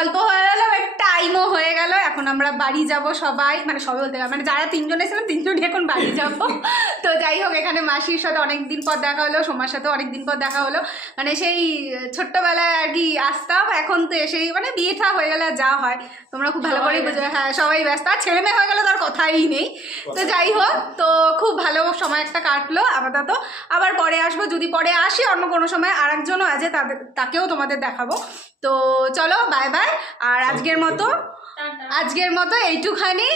গল্প হয়ে গেল, টাইমও হয়ে গেল। এখন আমরা বাড়ি যাব সবাই, মানে সবাই বলতে গেলে মানে যারা তিনজন এসেছিলাম তিনজনই এখন বাড়ি যাব। তো যাই হোক, এখানে মাসির সাথে অনেক দিন পর দেখা হলো, সোমার সাথে অনেক দিন পর দেখা হলো। মানে সেই ছোট্টবেলায় আর কি আসতাম, এখন তো এসেই মানে বিয়েটা হয়ে গেলে আর যা হয় তোমরা খুব ভালো করেই বুঝবে। হ্যাঁ, সবাই ব্যস্ত, আর ছেলে মেয়ে হয়ে গেলে তার কথাই নেই। তো যাই হোক, তো খুব ভালো সময় একটা কাটলো আপাতত। আবার পরে আসবো, যদি পরে আসি অন্য কোনো সময় আর একজনও আছে, তাকেও তোমাদের দেখাবো। তো চলো, বাই বাই। আর আজকের মতো এইটুখানি।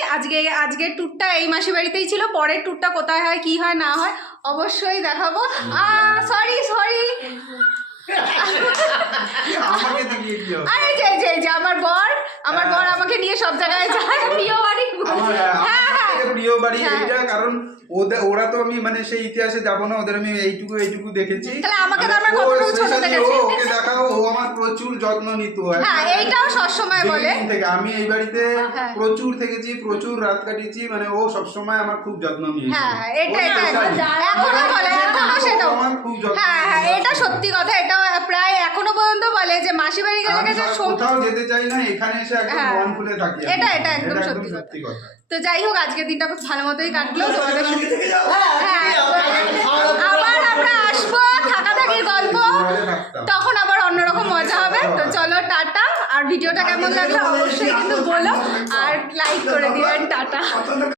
আজকের ট্যুরটা এই মাসি বাড়িতেই ছিল। পরের ট্যুরটা কোথায় হয় কি হয় না হয় অবশ্যই দেখাবো। সরি আরে যে আমার বর আমাকে নিয়ে সব জায়গায় যায়, প্রিয় বাড়ি। প্রিয় বাড়ি এইটা, কারণ ওরা তো আমি মানে সেই ইতিহাসে যাব না, ওদের আমি এইটুকু দেখেছি। তাহলে আমাকে তো আমরা কতটুকু ছোট দেখেছি। ওকে দেখাও, ও আমার প্রচুর যত্ন নিত। হ্যাঁ, এইটাও সব সময় বলে। আমি এই বাড়িতে প্রচুর থেকেছি, প্রচুর রাত কাটিয়েছি, মানে ও সব সময় আমার খুব যত্ন নিয়েছে। হ্যাঁ, এটা এখনো বলে, এখনো সেটাও। হ্যাঁ, এটা সত্যি কথা। এটা প্রায় এখনো পর্যন্ত বলে যে মাসি বাড়ি গেলে কোথাও যেতে চাই না, এখানে এসে একদম মন খুলে থাকি। এটা একদম সত্যি কথা। তো যাই হোক, আজকের দিনটা খুব ভালো মতোই কাটলো তোমাদের সাথে। আবার আমরা আসবো, থাকাথাকির গল্প, তখন আবার অন্যরকম মজা হবে। তো চলো, টাটা। আর ভিডিওটা কেমন লাগলো অবশ্যই কিন্তু বলো, আর লাইক করে দিবেন। টাটা।